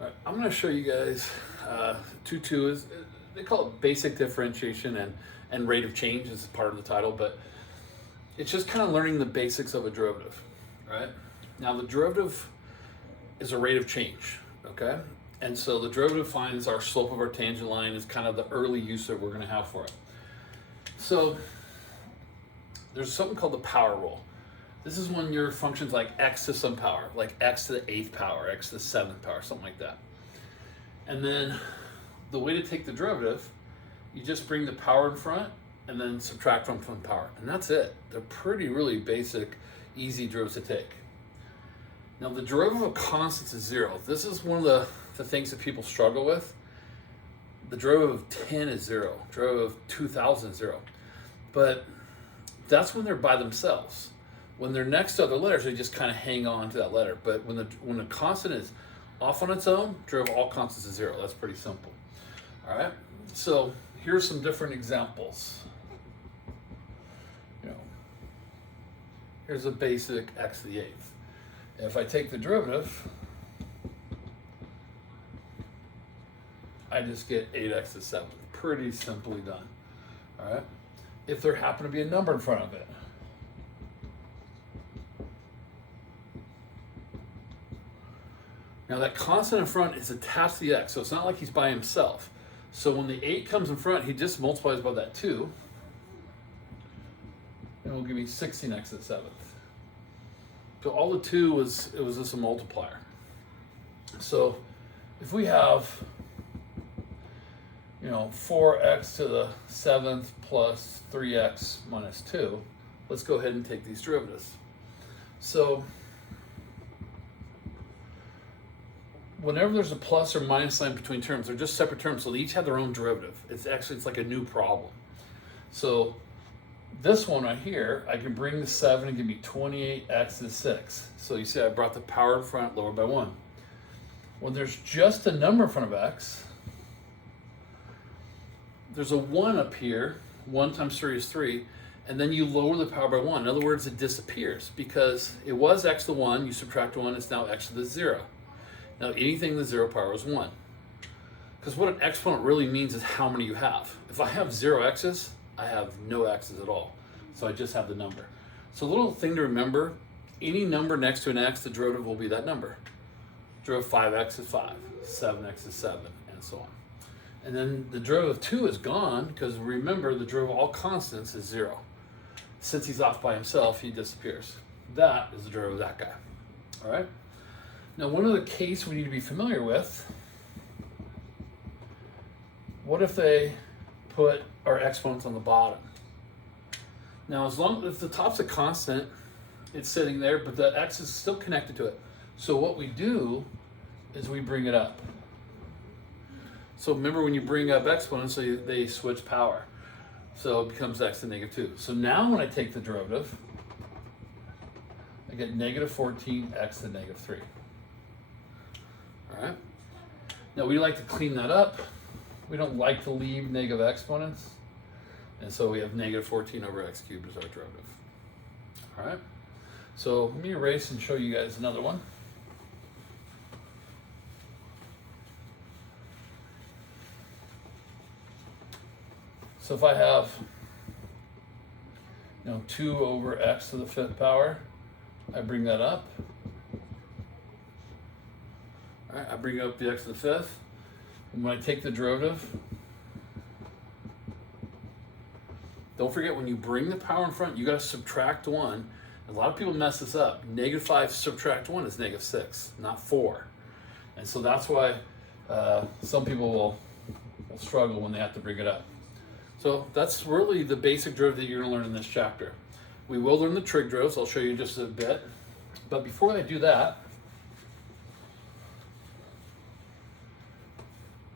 All right, I'm going to show you guys 2.2 is, they call it basic differentiation and rate of change is part of the title, but it's just kind of learning the basics of a derivative, right? Now the derivative is a rate of change, okay? And so the derivative finds our slope of our tangent line is kind of the early use that we're going to have for it. So there's something called the power rule. This is when your function's like x to some power, like x to the 8th power, x to the 7th power, something like that. And then the way to take the derivative, you just bring the power in front and then subtract from power. And that's it. They're pretty really basic, easy derivatives to take. Now the derivative of constants is 0. This is one of the things that people struggle with. The derivative of 10 is 0. Derivative of 2,000 is 0. But that's when they're by themselves. When they're next to other letters, they just kind of hang on to that letter. But when a constant is off on its own, derivative of all constants is 0. That's pretty simple. All right. So here's some different examples. Here's a basic x to the 8th. If I take the derivative, I just get 8x to the 7th. Pretty simply done. All right. If there happened to be a number in front of it, now that constant in front is attached to the x, so it's not like he's by himself. So when the 8 comes in front, he just multiplies by that 2, and it will give me 16x to the 7th. So all the 2 was just a multiplier. So if we have 4x to the 7th plus 3x minus 2, let's go ahead and take these derivatives. So whenever there's a plus or minus sign between terms, they're just separate terms, so they each have their own derivative. It's like a new problem. So this one right here, I can bring the 7 and give me 28x to the 6. So you see I brought the power in front, lowered by 1. When there's just a number in front of x, there's a 1 up here. 1 times 3 is 3. And then you lower the power by 1. In other words, it disappears because it was x to the 1. You subtract 1, it's now x to the 0. Now anything in the 0 power is 1. Because what an exponent really means is how many you have. If I have 0 x's, I have no x's at all. So I just have the number. So a little thing to remember, any number next to an x, the derivative will be that number. Derivative of 5x is 5, 7x is 7, and so on. And then the derivative of 2 is gone because remember the derivative of all constants is 0. Since he's off by himself, he disappears. That is the derivative of that guy. All right? Now one other case we need to be familiar with, what if they put our exponents on the bottom? Now if the top's a constant, it's sitting there, but the x is still connected to it. So what we do is we bring it up. So remember when you bring up exponents, so they switch power. So it becomes x to negative 2. So now when I take the derivative, I get negative 14x to negative 3. All right. Now we like to clean that up. We don't like to leave negative exponents. And so we have negative 14 over x cubed as our derivative. All right. So let me erase and show you guys another one. So if I have 2 over x to the 5th power, I bring that up. All right, I bring up the x to the 5th. And when I take the derivative, don't forget when you bring the power in front, you got to subtract 1. A lot of people mess this up. Negative 5 subtract 1 is negative 6, not 4. And so that's why some people will struggle when they have to bring it up. So that's really the basic derivative that you're going to learn in this chapter. We will learn the trig derivatives. I'll show you just a bit. But before I do that,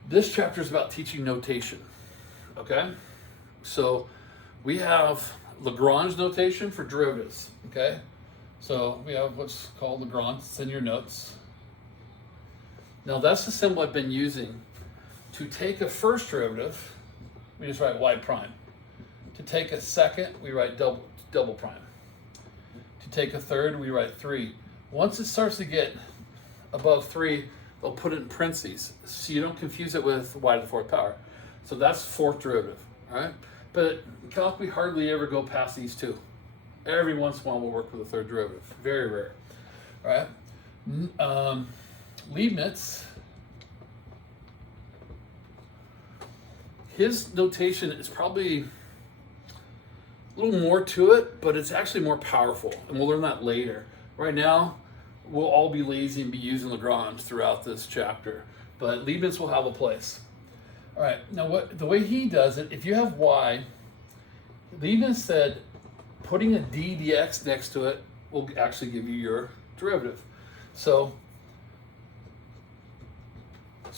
this chapter is about teaching notation. Okay? So we have Lagrange notation for derivatives. Okay? So we have what's called Lagrange. It's in your notes. Now that's the symbol I've been using to take a first derivative. We just write y prime. To take a second, we write double prime. To take a third, we write 3. Once it starts to get above 3, they'll put it in parentheses so you don't confuse it with y to the fourth power. So that's fourth derivative, all right? But in calc, we hardly ever go past these two. Every once in a while, we'll work with a third derivative. Very rare, all right? Leibniz, his notation is probably a little more to it, but it's actually more powerful, and we'll learn that later. Right now, we'll all be lazy and be using Lagrange throughout this chapter, but Leibniz will have a place. All right, now the way he does it, if you have y, Leibniz said putting a d dx next to it will actually give you your derivative. So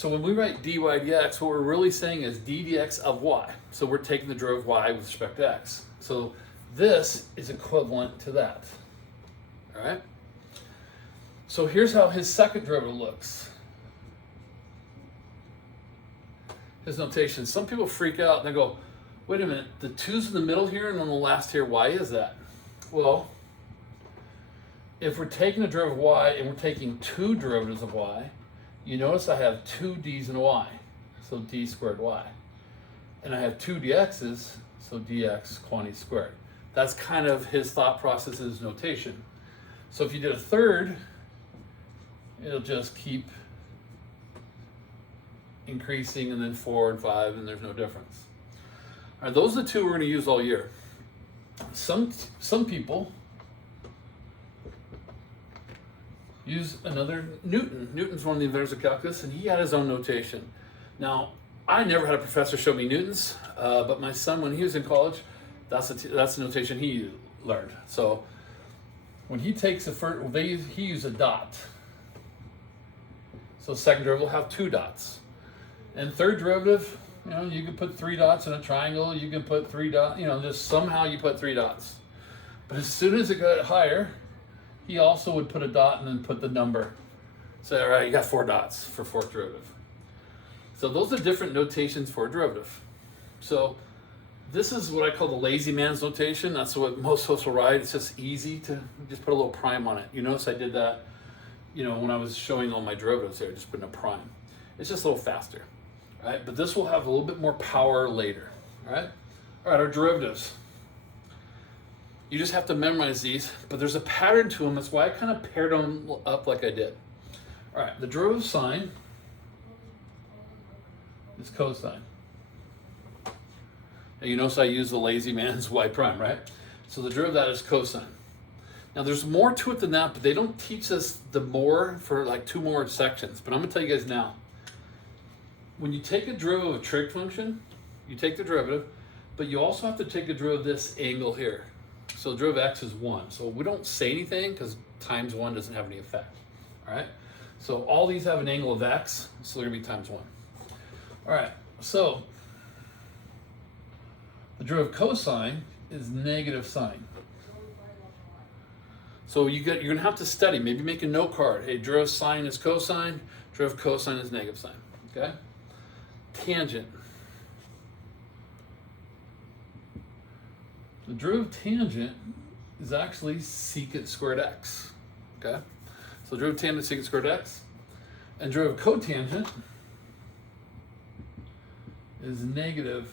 when we write dy dx, what we're really saying is d dx of y. So we're taking the derivative of y with respect to x. So this is equivalent to that, all right? So here's how his second derivative looks. His notation. Some people freak out and they go, wait a minute, the 2's in the middle here and on the last here, why is that? Well, if we're taking a derivative of y and we're taking two derivatives of y, you notice I have two d's and y, so d squared y. And I have two dx's, so dx quantity squared. That's kind of his thought process, his notation. So if you did a third, it'll just keep increasing, and then 4 and 5, and there's no difference. All right, those are the two we're going to use all year. Some people use another Newton. Newton's one of the inventors of calculus, and he had his own notation. Now, I never had a professor show me Newton's, but my son, when he was in college, that's the notation he learned. So when he takes he used a dot. So second derivative will have two dots. And third derivative, you can put three dots in a triangle, you can put three dots, just somehow you put three dots. But as soon as it got higher, he also would put a dot and then put the number. So, all right, you got 4 dots for fourth derivative. So those are different notations for a derivative. So this is what I call the lazy man's notation. That's what most folks will write. It's just easy to just put a little prime on it. You notice I did that, when I was showing all my derivatives there, just putting a prime. It's just a little faster, right? But this will have a little bit more power later, right? All right, our derivatives. You just have to memorize these, but there's a pattern to them. That's why I kind of paired them up like I did. All right, the derivative sign is cosine. Now you notice I use the lazy man's y prime, right? So the derivative of that is cosine. Now there's more to it than that, but they don't teach us the more for like 2 more sections. But I'm gonna tell you guys now. When you take a derivative of a trig function, you take the derivative, but you also have to take a derivative of this angle here. So the derivative of x is 1. So we don't say anything because times 1 doesn't have any effect, all right? So all these have an angle of x, so they're gonna be times 1. All right, so the derivative of cosine is negative sine. So you're gonna have to study, maybe make a note card. Hey, derivative of sine is cosine, derivative of cosine is negative sine, okay? Tangent. The derivative of tangent is actually secant squared x, okay? So derivative of tangent is secant squared x, and derivative of cotangent is negative,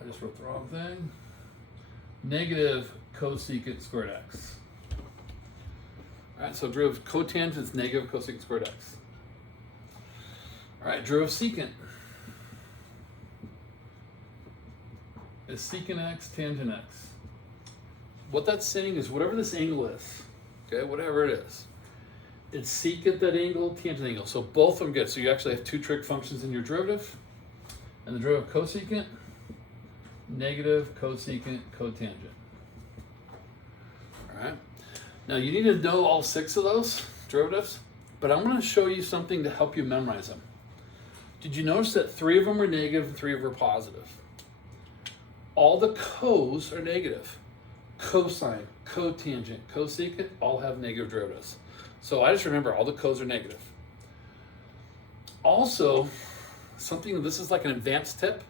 I just wrote the wrong thing, negative cosecant squared x. All right, so derivative of cotangent is negative cosecant squared x. All right, derivative of secant is secant x, tangent x. What that's saying is whatever this angle is, okay, whatever it is, it's secant that angle, tangent angle. So both of them get, so you actually have 2 trig functions in your derivative, and the derivative of cosecant, negative cosecant cotangent. All right. Now you need to know all 6 of those derivatives, but I'm going to show you something to help you memorize them. Did you notice that 3 of them are negative and 3 of them are positive? All the cos are negative. Cosine, cotangent, cosecant all have negative derivatives. So I just remember all the cos are negative. Also, this is like an advanced tip.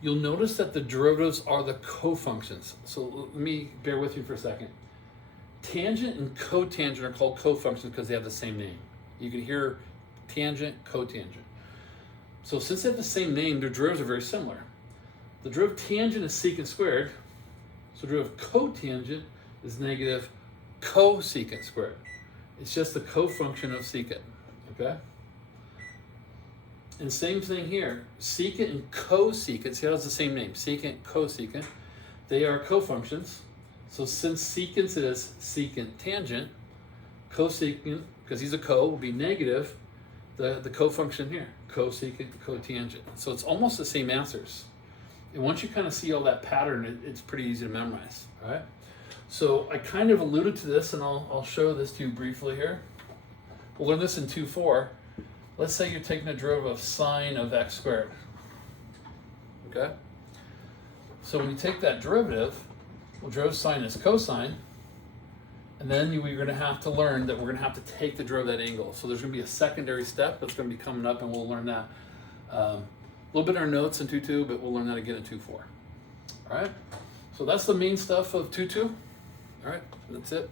You'll notice that the derivatives are the cofunctions. So let me bear with you for a second. Tangent and cotangent are called cofunctions because they have the same name. You can hear tangent, cotangent. So since they have the same name, their derivatives are very similar. The derivative of tangent is secant squared, so the derivative of cotangent is negative cosecant squared. It's just the cofunction of secant, okay? And same thing here, secant and cosecant, see how it's the same name, secant, cosecant, they are cofunctions. So since secant is secant tangent, cosecant, because he's a co, will be negative the cofunction here, cosecant, cotangent. So it's almost the same answers. And once you kind of see all that pattern, it's pretty easy to memorize, all right? So I kind of alluded to this, and I'll show this to you briefly here. We'll learn this in 2.4. Let's say you're taking a derivative of sine of x squared, okay? So when you take that derivative, well, derivative of sine is cosine, and then we're going to have to learn that we're going to have to take the derivative of that angle. So there's going to be a secondary step that's going to be coming up, and we'll learn that. A little bit in our notes in 2.2, but we'll learn that again in 2.4. All right? So that's the main stuff of 2.2. All right, that's it.